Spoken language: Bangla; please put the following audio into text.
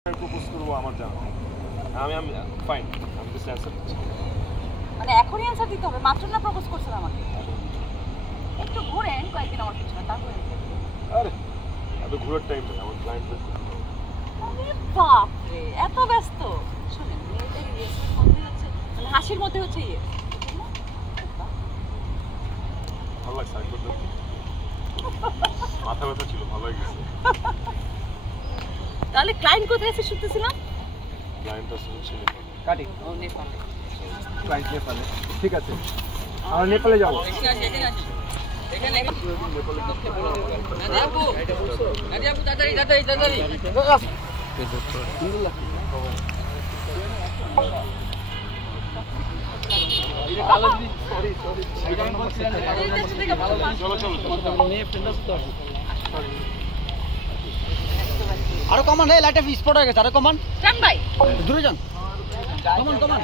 প্রপোজ করবো আমার জানা আমি আমি ফাইন আমি জাস্ট অ্যানসার দিচ্ছি মানে এখনই অ্যানসার দিতে হবে মাত্র না প্রপোজ করছেন আমাকে একটু ঘুরেন কয়েকদিন আমার পিছনে তারপরে আরে এত ঘোরার টাইম নেই আমার ক্লায়েন্ট ওয়েট করতে হবে আরে বাপ রে এত ব্যস্ত শুনেন মেয়েদের ইয়েসের মধ্যে হচ্ছে মানে হাসির মধ্যে হচ্ছে ইয়ে ভালো লাগছে একবার দেখো মাথা ব্যথা ছিল ভালো হয়ে গেছে তাহলে ক্লায়েন্ট কোথায় এসে শুনতেছিলাম ক্লায়েন্ট আসলে হচ্ছে কাটি ও নেপালে ক্লায়েন্ট নেপালে ঠিক আছে আমরা নেপালে যাবো আরো কমান রে লাইট স্পট হয়ে গেছে আরো কমান জান ভাই দূরে যান কমান কমান